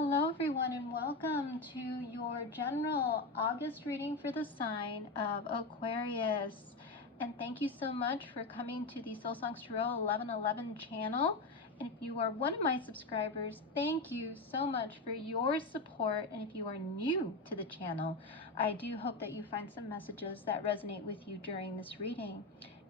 Hello everyone and welcome to your general August reading for the sign of Aquarius. And thank you so much for coming to the Soul Songs Tarot 1111 channel. And if you are one of my subscribers, thank you so much for your support. And if you are new to the channel, I do hope that you find some messages that resonate with you during this reading.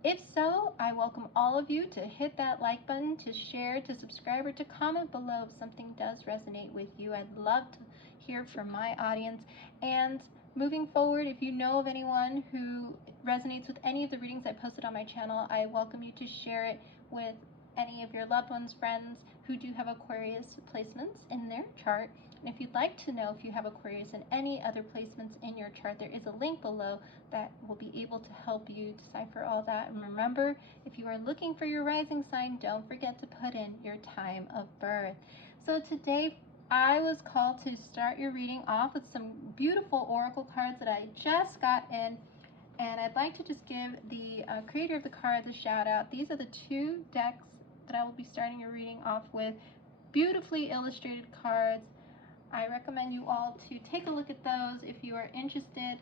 If so, I welcome all of you to hit that like button, to share, to subscribe, or to comment below if something does resonate with you. I'd love to hear from my audience. And moving forward, if you know of anyone who resonates with any of the readings I posted on my channel, I welcome you to share it with any of your loved ones, friends who do have Aquarius placements in their chart. And if you'd like to know if you have Aquarius and any other placements in your chart, there is a link below that will be able to help you decipher all that. And remember, if you are looking for your rising sign, don't forget to put in your time of birth. So today, I was called to start your reading off with some beautiful oracle cards that I just got in. And I'd like to just give the creator of the cards a shout out. These are the two decks that I will be starting your reading off with. Beautifully illustrated cards. I recommend you all to take a look at those if you are interested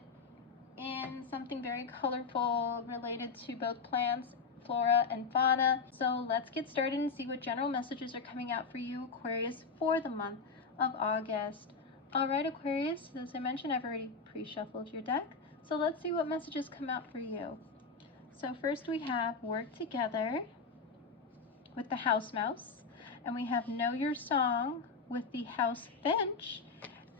in something very colorful related to both plants, flora, and fauna. So let's get started and see what general messages are coming out for you, Aquarius, for the month of August. All right, Aquarius, as I mentioned, I've already pre-shuffled your deck. So let's see what messages come out for you. So first we have Work Together with the House Mouse, and we have Know Your Song with the House Finch,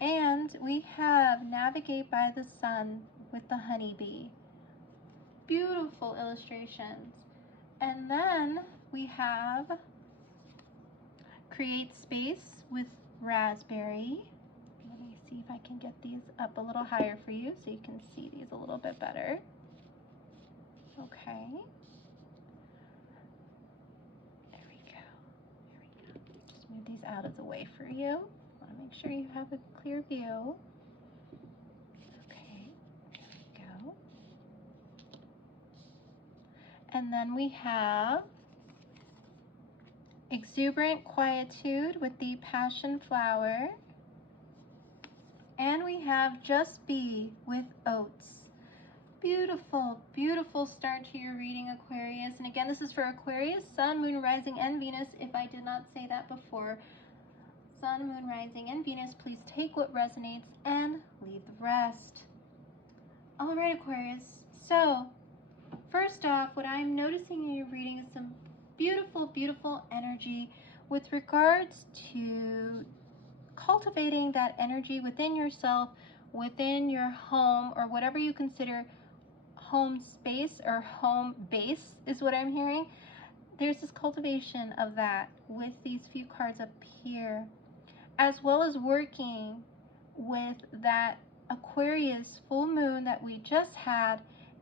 and we have Navigate by the Sun with the Honeybee. Beautiful illustrations. And then we have Create Space with Raspberry. Let me see if I can get these up a little higher for you so you can see these a little bit better. Okay. There we go. There we go. Just move these out of the way for you. I want to make sure you have a clear view. Okay. There we go. And then we have Exuberant Quietude with the Passion Flower. And we have Just Be with Oats. Beautiful, beautiful start to your reading, Aquarius. And again, this is for Aquarius, Sun, Moon, Rising, and Venus. If I did not say that before, Sun, Moon, Rising, and Venus, please take what resonates and leave the rest. All right, Aquarius. So, first off, what I'm noticing in your reading is some beautiful, beautiful energy with regards to cultivating that energy within yourself, within your home, or whatever you consider home space or home base is what I'm hearing. There's this cultivation of that with these few cards up here, as well as working with that Aquarius full moon that we just had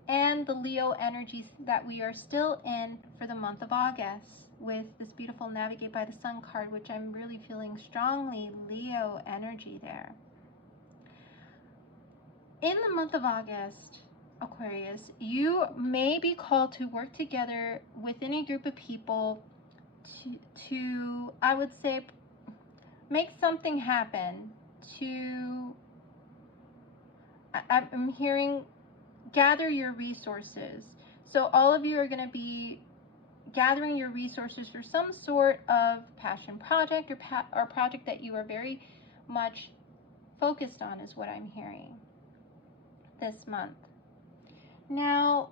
and the Leo energies that we are still in for the month of August with this beautiful Navigate by the Sun card, which I'm really feeling strongly Leo energy there. In the month of August, Aquarius, you may be called to work together within a group of people to I would say, make something happen. I'm hearing gather your resources. So all of you are going to be gathering your resources for some sort of passion project or project that you are very much focused on is what I'm hearing this month. Now,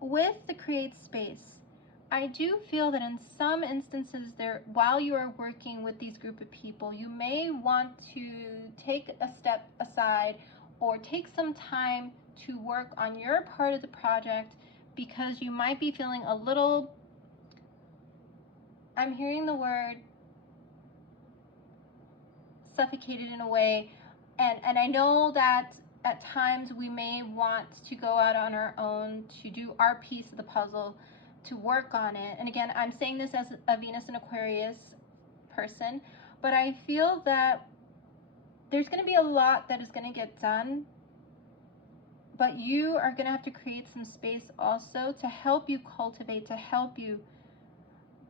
with the Create Space, I do feel that in some instances there, while you are working with these group of people, you may want to take a step aside or take some time to work on your part of the project because you might be feeling a little, I'm hearing the word suffocated in a way, and I know that at times we may want to go out on our own to do our piece of the puzzle, to work on it. And again, I'm saying this as a Venus and Aquarius person, but I feel that there's going to be a lot that is going to get done, but you are going to have to create some space also to help you cultivate, to help you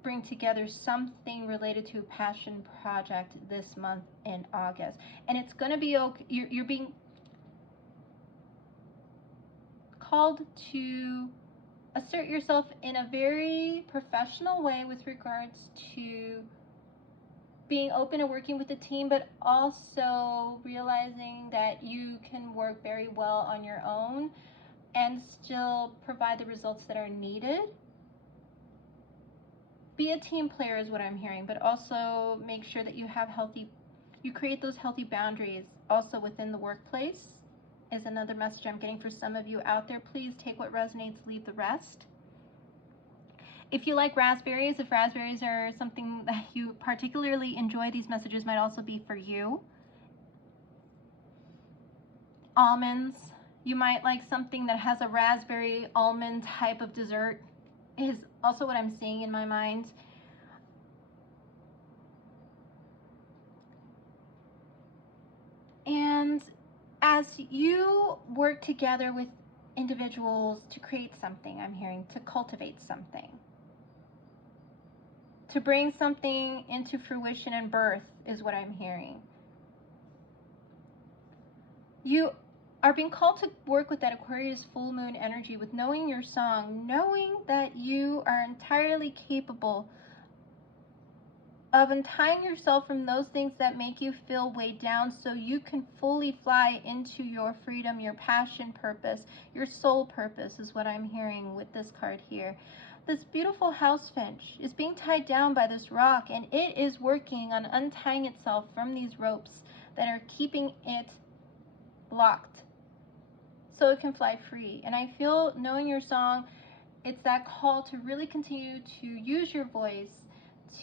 bring together something related to a passion project this month in August. And it's going to be okay. You're being called to assert yourself in a very professional way with regards to being open to working with a team, but also realizing that you can work very well on your own and still provide the results that are needed. Be a team player is what I'm hearing, but also make sure that you create those healthy boundaries also within the workplace is another message I'm getting for some of you out there. Please take what resonates, leave the rest. If you like raspberries, if raspberries are something that you particularly enjoy, these messages might also be for you. Almonds, you might like something that has a raspberry almond type of dessert, is also what I'm seeing in my mind. And as you work together with individuals to create something, I'm hearing, to cultivate something, to bring something into fruition and birth is what I'm hearing. You are being called to work with that Aquarius full moon energy, with knowing your song, knowing that you are entirely capable of untying yourself from those things that make you feel weighed down so you can fully fly into your freedom, your passion purpose, your soul purpose is what I'm hearing with this card here. This beautiful house finch is being tied down by this rock, and it is working on untying itself from these ropes that are keeping it locked so it can fly free. And I feel, knowing your song, it's that call to really continue to use your voice,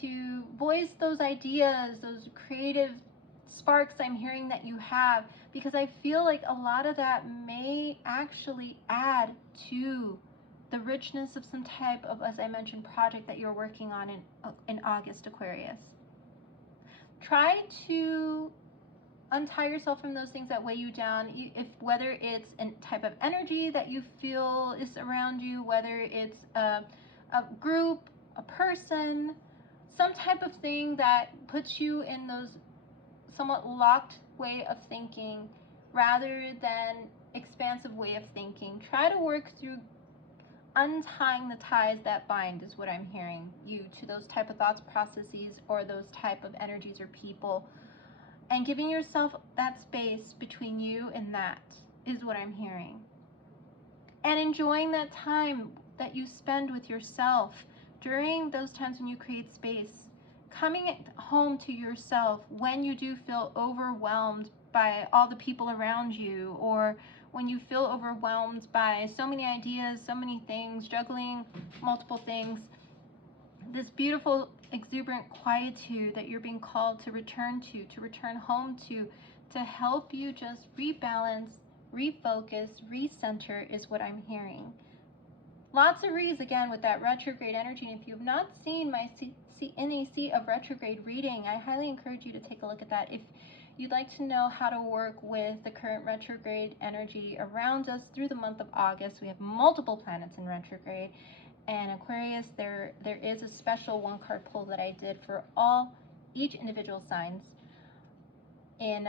to voice those ideas, those creative sparks I'm hearing that you have, because I feel like a lot of that may actually add to the richness of some type of, as I mentioned, project that you're working on in August, Aquarius. Try to untie yourself from those things that weigh you down, whether it's a type of energy that you feel is around you, whether it's a group, a person, some type of thing that puts you in those somewhat locked way of thinking rather than expansive way of thinking. Try to work through untying the ties that bind is what I'm hearing you to those type of thoughts, processes, or those type of energies or people, and giving yourself that space between you and that is what I'm hearing. And enjoying that time that you spend with yourself during those times when you create space. Coming home to yourself when you do feel overwhelmed by all the people around you, or when you feel overwhelmed by so many ideas, so many things, juggling multiple things. This beautiful, exuberant quietude that you're being called to return home to help you just rebalance, refocus, recenter is what I'm hearing. Lots of reads again with that retrograde energy. And if you have not seen my NAC of retrograde reading, I highly encourage you to take a look at that. If you'd like to know how to work with the current retrograde energy around us through the month of August, we have multiple planets in retrograde. And Aquarius, there is a special one card pull that I did for each individual signs in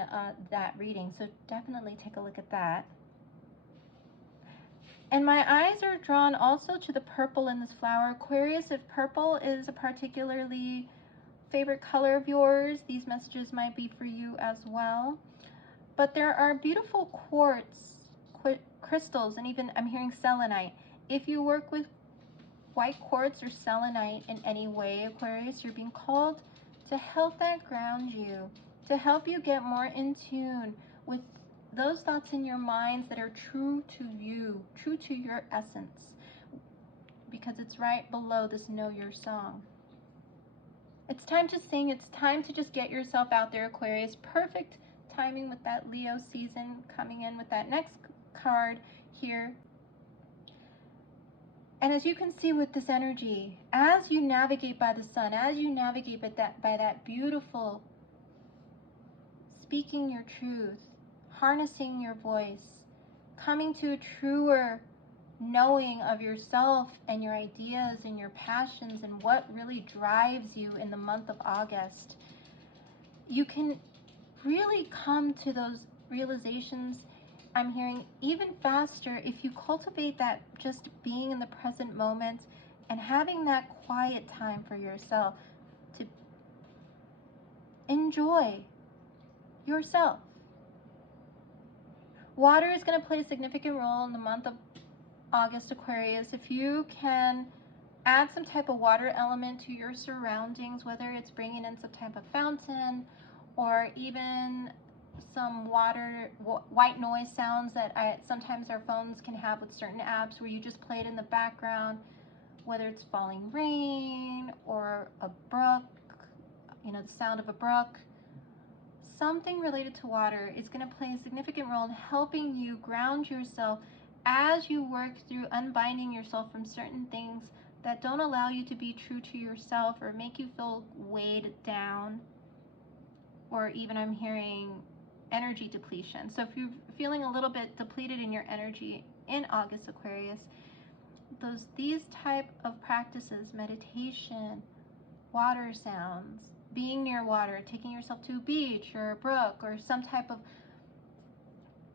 that reading. So definitely take a look at that. And my eyes are drawn also to the purple in this flower. Aquarius, if purple is a particularly favorite color of yours, these messages might be for you as well. But there are beautiful quartz, crystals, and even I'm hearing selenite. If you work with white quartz or selenite in any way, Aquarius, you're being called to help that ground you, to help you get more in tune with those thoughts in your minds that are true to you, true to your essence, because it's right below this Know Your Song. It's time to sing. It's time to just get yourself out there, Aquarius. Perfect timing with that Leo season coming in with that next card here. And as you can see with this energy, as you navigate by the sun, as you navigate by that beautiful speaking your truth, harnessing your voice, coming to a truer knowing of yourself and your ideas and your passions and what really drives you in the month of August, you can really come to those realizations, I'm hearing, even faster if you cultivate that just being in the present moment and having that quiet time for yourself to enjoy yourself. Water is going to play a significant role in the month of August, Aquarius. If you can add some type of water element to your surroundings, whether it's bringing in some type of fountain or even some white noise sounds that sometimes our phones can have with certain apps, where you just play it in the background, whether it's falling rain or a brook, you know, the sound of a brook. Something related to water is going to play a significant role in helping you ground yourself as you work through unbinding yourself from certain things that don't allow you to be true to yourself or make you feel weighed down, or even I'm hearing energy depletion. So if you're feeling a little bit depleted in your energy in August, Aquarius, these type of practices, meditation, water sounds, being near water, taking yourself to a beach or a brook or some type of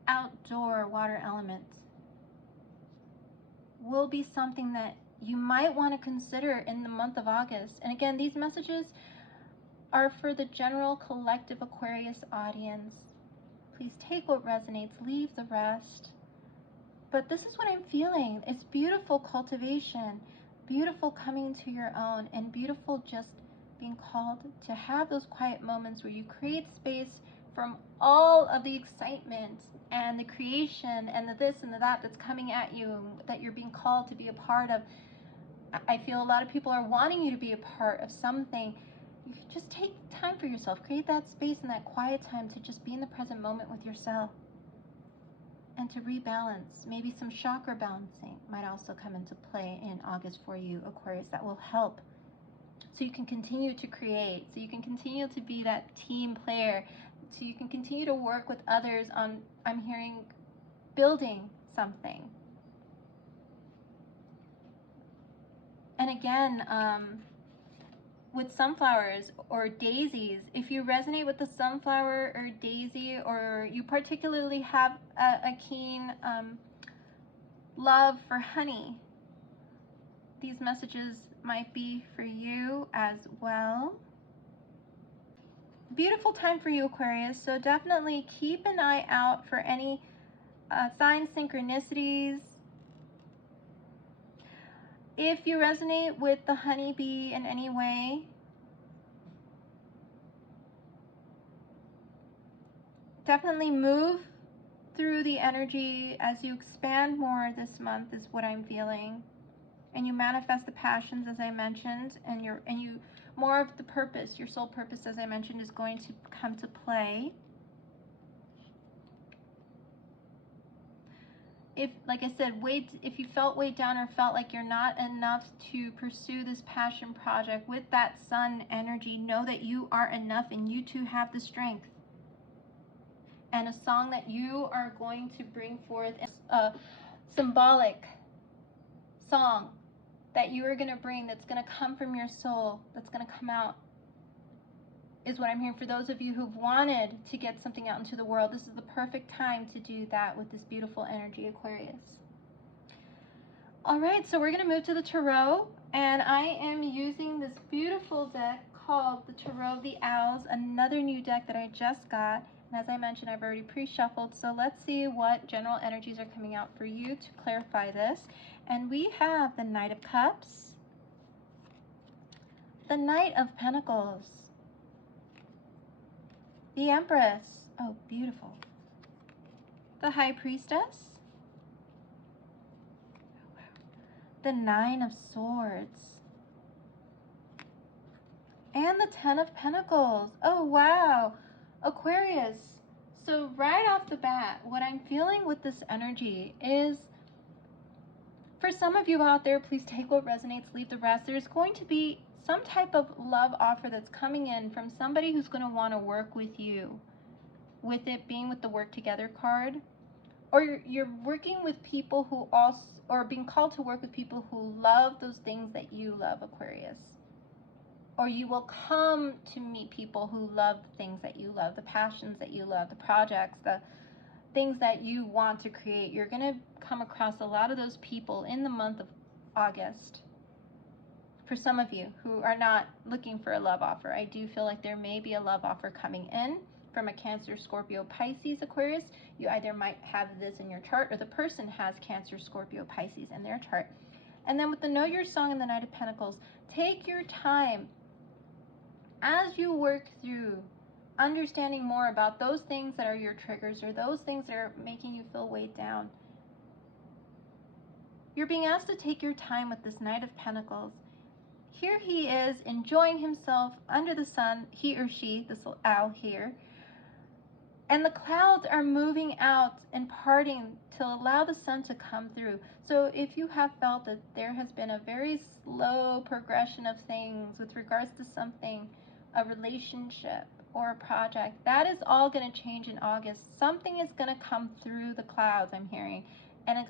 outdoor water element, will be something that you might want to consider in the month of August. And again, these messages are for the general collective Aquarius audience. Please take what resonates, leave the rest. But this is what I'm feeling. It's beautiful cultivation, beautiful coming to your own, and beautiful just being called to have those quiet moments where you create space from all of the excitement and the creation and the this and the that that's coming at you, that you're being called to be a part of. I feel a lot of people are wanting you to be a part of something. You can just take time for yourself, create that space and that quiet time to just be in the present moment with yourself and to rebalance. Maybe some chakra balancing might also come into play in August for you, Aquarius, that will help. So you can continue to create, so you can continue to be that team player, so you can continue to work with others on, I'm hearing, building something. And again, with sunflowers or daisies, if you resonate with the sunflower or daisy, or you particularly have a keen love for honey, these messages might be for you as well. Beautiful time for you, Aquarius, so definitely keep an eye out for any sign synchronicities. If you resonate with the honeybee in any way, definitely move through the energy as you expand more this month, is what I'm feeling. And you manifest the passions, as I mentioned, and you more of the purpose, your soul purpose, as I mentioned, is going to come to play. If, like I said, if you felt weighed down or felt like you're not enough to pursue this passion project with that sun energy, know that you are enough and you too have the strength. And a song that you are going to bring forth, a symbolic song that you are going to bring, that's going to come from your soul, that's going to come out, is what I'm hearing. For those of you who've wanted to get something out into the world, this is the perfect time to do that with this beautiful energy, Aquarius. All right, so we're going to move to the Tarot, and I am using this beautiful deck called the Tarot of the Owls, another new deck that I just got. And as I mentioned, I've already pre-shuffled, so let's see what general energies are coming out for you to clarify this. And we have the Knight of Cups, the Knight of Pentacles, the Empress, oh beautiful, the High Priestess, the Nine of Swords, and the Ten of Pentacles. Oh wow, Aquarius. So right off the bat, what I'm feeling with this energy is, for some of you out there, please take what resonates, leave the rest. There's going to be some type of love offer that's coming in from somebody who's going to want to work with you, with it being with the Work Together card. or you're working with people who also, or being called to work with people who love those things that you love, Aquarius. Or you will come to meet people who love the things that you love, the passions that you love, the projects, the things that you want to create. You're going to come across a lot of those people in the month of August. For some of you who are not looking for a love offer, I do feel like there may be a love offer coming in from a Cancer, Scorpio, Pisces, Aquarius. You either might have this in your chart, or the person has Cancer, Scorpio, Pisces in their chart. And then with the Know Your Song and the Knight of Pentacles, take your time as you work through understanding more about those things that are your triggers, or those things that are making you feel weighed down. You're being asked to take your time with this Knight of Pentacles. Here he is enjoying himself under the sun, he or she, this little owl here. And the clouds are moving out and parting to allow the sun to come through. So if you have felt that there has been a very slow progression of things with regards to something, a relationship or a project, that is all going to change in August. Something is going to come through the clouds, I'm hearing, and it's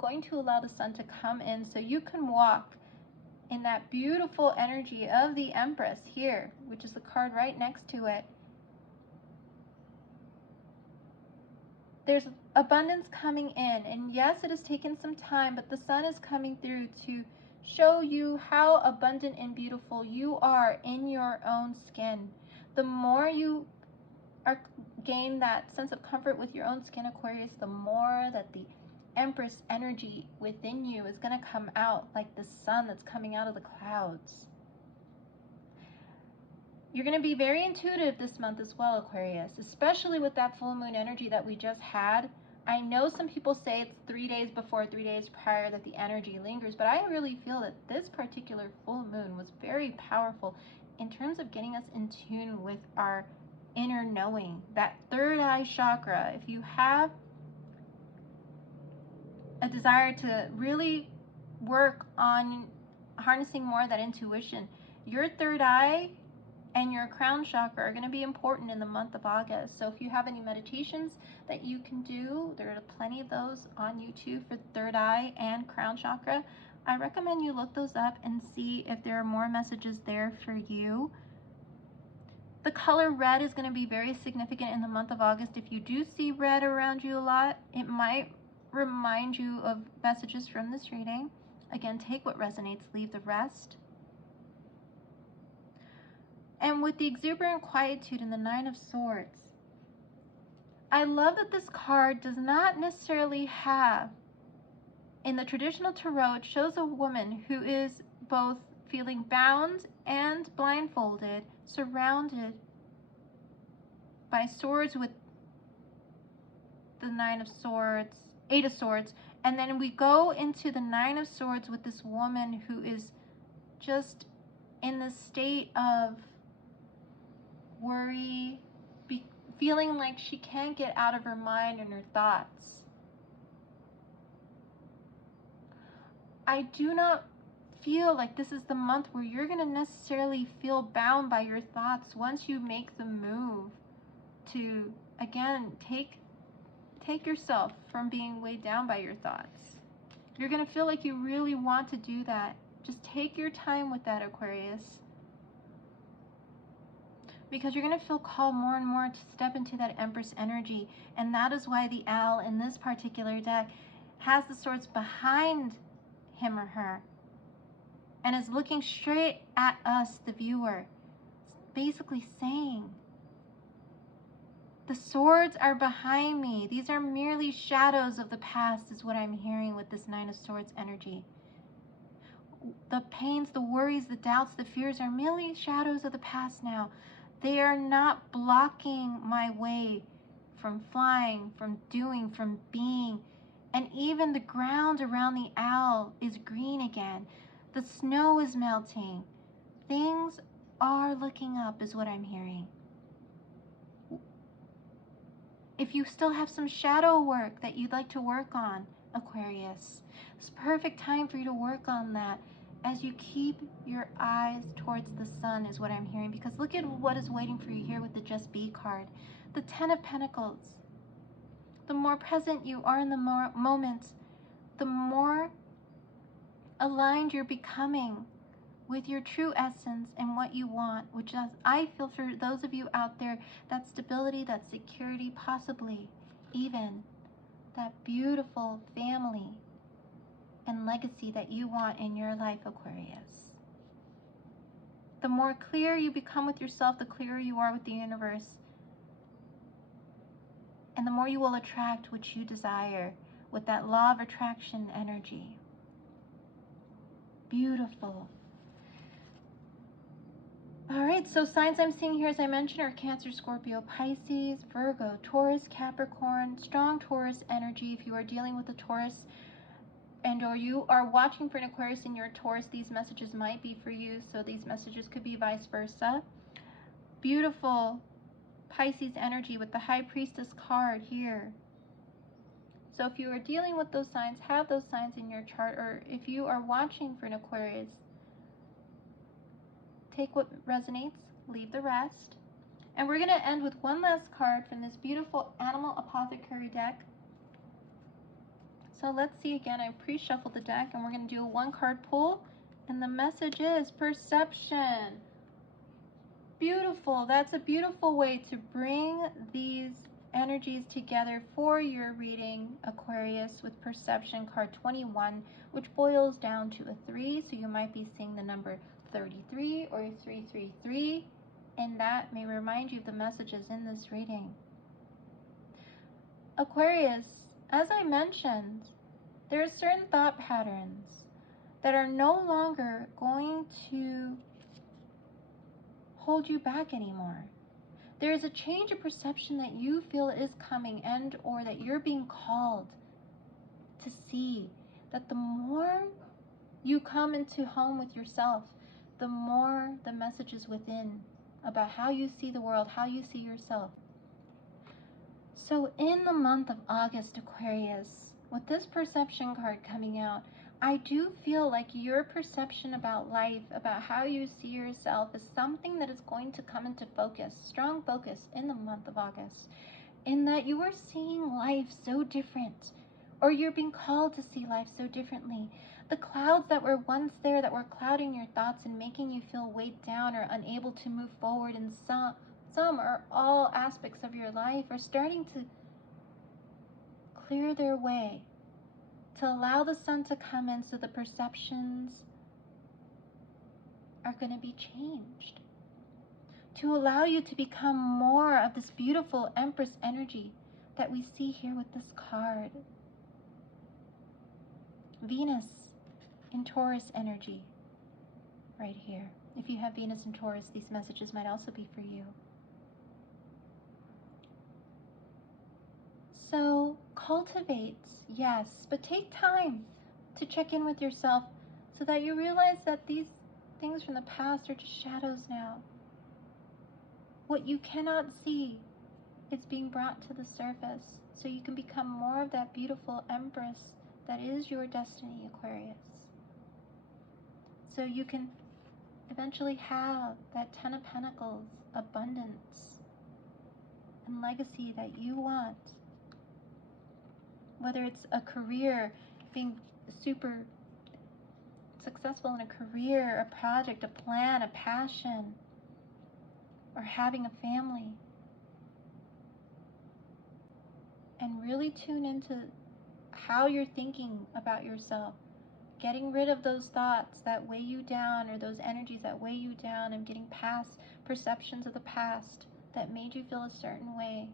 going to allow the sun to come in so you can walk in that beautiful energy of the Empress here, which is the card right next to it. There's abundance coming in, and yes, it has taken some time, but the sun is coming through to show you how abundant and beautiful you are in your own skin. The more you gain that sense of comfort with your own skin, Aquarius, the more that the Empress energy within you is going to come out like the sun that's coming out of the clouds. You're going to be very intuitive this month as well, Aquarius, especially with that full moon energy that we just had. I know some people say it's 3 days before, 3 days prior that the energy lingers, but I really feel that this particular full moon was very powerful in terms of getting us in tune with our inner knowing, that third eye chakra. If you have a desire to really work on harnessing more of that intuition, your third eye and your crown chakra are going to be important in the month of August. So if you have any meditations that you can do, there are plenty of those on YouTube for third eye and crown chakra. I recommend you look those up and see if there are more messages there for you. The color red is going to be very significant in the month of August. If you do see red around you a lot, it might remind you of messages from this reading. Again, take what resonates, leave the rest. And with the exuberant quietude and the Nine of Swords, I love that this card does not necessarily have, in the traditional tarot, it shows a woman who is both feeling bound and blindfolded, surrounded by swords with the Nine of Swords, Eight of Swords, and then we go into the Nine of Swords with this woman who is just in the state of worry, feeling like she can't get out of her mind and her thoughts. I do not feel like this is the month where you're going to necessarily feel bound by your thoughts once you make the move to, again, take yourself from being weighed down by your thoughts. You're going to feel like you really want to do that. Just take your time with that, Aquarius. Because you're going to feel called more and more to step into that Empress energy. And that is why the owl in this particular deck has the swords behind him or her and is looking straight at us, the viewer. It's basically saying, the swords are behind me. These are merely shadows of the past, is what I'm hearing with this Nine of Swords energy. The pains, the worries, the doubts, the fears are merely shadows of the past now. They are not blocking my way from flying, from doing, from being. And even the ground around the owl is green again. The snow is melting. Things are looking up, is what I'm hearing. If you still have some shadow work that you'd like to work on, Aquarius, it's a perfect time for you to work on that as you keep your eyes towards the sun, is what I'm hearing. Because look at what is waiting for you here with the Just Be card. The Ten of Pentacles. the more present you are in the moment, the more aligned you're becoming with your true essence and what you want, which is, I feel for those of you out there, that stability, that security, possibly even that beautiful family and legacy that you want in your life, Aquarius. The more clear you become with yourself, the clearer you are with the universe. And the more you will attract what you desire with that law of attraction energy. Beautiful. All right, so signs I'm seeing here, as I mentioned, are Cancer, Scorpio, Pisces, Virgo, Taurus, Capricorn, strong Taurus energy. If you are dealing with a Taurus and or you are watching for an Aquarius in your Taurus, these messages might be for you. So these messages could be vice versa. Beautiful Pisces energy with the High Priestess card here. So if you are dealing with those signs, have those signs in your chart, or if you are watching for an Aquarius, take what resonates, leave the rest. And we're going to end with one last card from this beautiful Animal Apothecary deck. So let's see again, I pre-shuffled the deck and we're going to do a one card pull. And the message is perception. Beautiful. That's a beautiful way to bring these energies together for your reading, Aquarius, with perception card 21, which boils down to a 3. So you might be seeing the number 33 or 333, and that may remind you of the messages in this reading. Aquarius, as I mentioned, there are certain thought patterns that are no longer going to hold you back anymore. There is a change of perception that you feel is coming, and or that you're being called to see, that the more you come into home with yourself, the more the messages within about how you see the world, how you see yourself. So in the month of August, Aquarius, with this perception card coming out, I do feel like your perception about life, about how you see yourself, is something that is going to come into focus, strong focus in the month of August, in that you are seeing life so different, or you're being called to see life so differently. The clouds that were once there, that were clouding your thoughts and making you feel weighed down or unable to move forward in some or all aspects of your life, are starting to clear their way, to allow the sun to come in, so the perceptions are going to be changed, to allow you to become more of this beautiful Empress energy that we see here with this card. Venus in Taurus energy right here. If you have Venus in Taurus, these messages might also be for you. So cultivate, yes, but take time to check in with yourself so that you realize that these things from the past are just shadows now. What you cannot see is being brought to the surface so you can become more of that beautiful Empress that is your destiny, Aquarius. So you can eventually have that 10 of Pentacles, abundance, and legacy that you want. Whether it's a career, being super successful in a career, a project, a plan, a passion, or having a family. And really tune into how you're thinking about yourself. Getting rid of those thoughts that weigh you down, or those energies that weigh you down, and getting past perceptions of the past that made you feel a certain way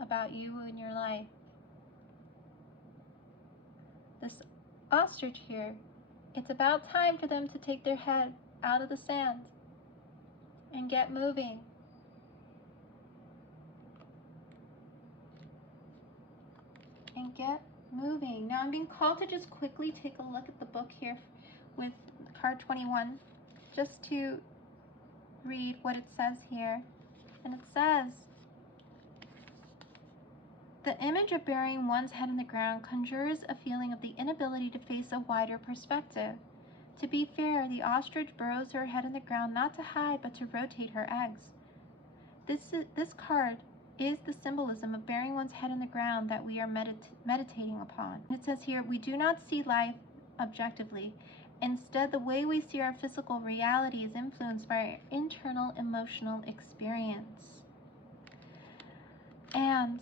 about you and your life. This ostrich here, it's about time for them to take their head out of the sand and get moving. And get moving. Now I'm being called to just quickly take a look at the book here with card 21, just to read what it says here. And it says, the image of burying one's head in the ground conjures a feeling of the inability to face a wider perspective. To be fair, the ostrich burrows her head in the ground not to hide, but to rotate her eggs. This card is the symbolism of burying one's head in the ground that we are meditating upon. It says here, we do not see life objectively. Instead, the way we see our physical reality is influenced by our internal emotional experience. And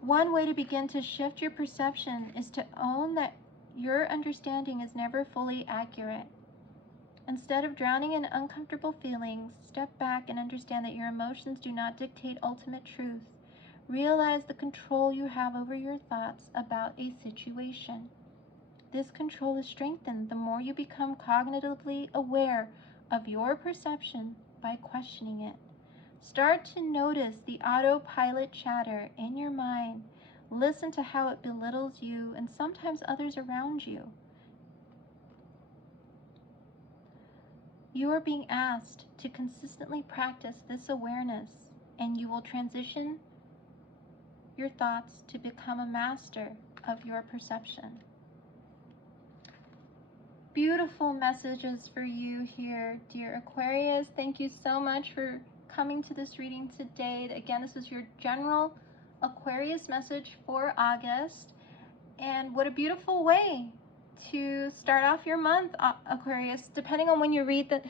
one way to begin to shift your perception is to own that your understanding is never fully accurate. Instead of drowning in uncomfortable feelings, step back and understand that your emotions do not dictate ultimate truth. Realize the control you have over your thoughts about a situation. This control is strengthened the more you become cognitively aware of your perception by questioning it. Start to notice the autopilot chatter in your mind. Listen to how it belittles you and sometimes others around you. You are being asked to consistently practice this awareness, and you will transition your thoughts to become a master of your perception. Beautiful messages for you here, dear Aquarius. Thank you so much for coming to this reading today. Again, this is your general Aquarius message for August. And what a beautiful way to start off your month, Aquarius. Depending on when you read the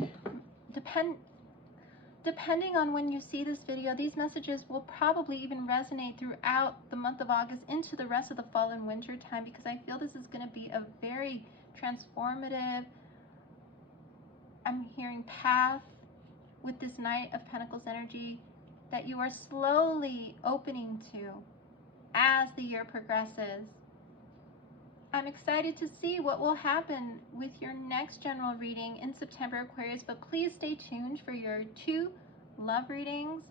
depending on when you see this video, these messages will probably even resonate throughout the month of August into the rest of the fall and winter time, because I feel this is going to be a very transformative, I'm hearing, path with this Knight of Pentacles energy that you are slowly opening to as the year progresses. I'm excited to see what will happen with your next general reading in September, Aquarius, but please stay tuned for your 2 love readings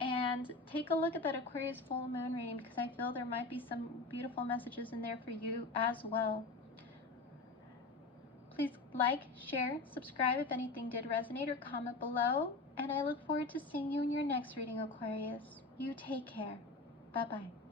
and take a look at that Aquarius full moon reading, because I feel there might be some beautiful messages in there for you as well. Please like, share, subscribe if anything did resonate, or comment below, and I look forward to seeing you in your next reading, Aquarius. You take care. Bye-bye.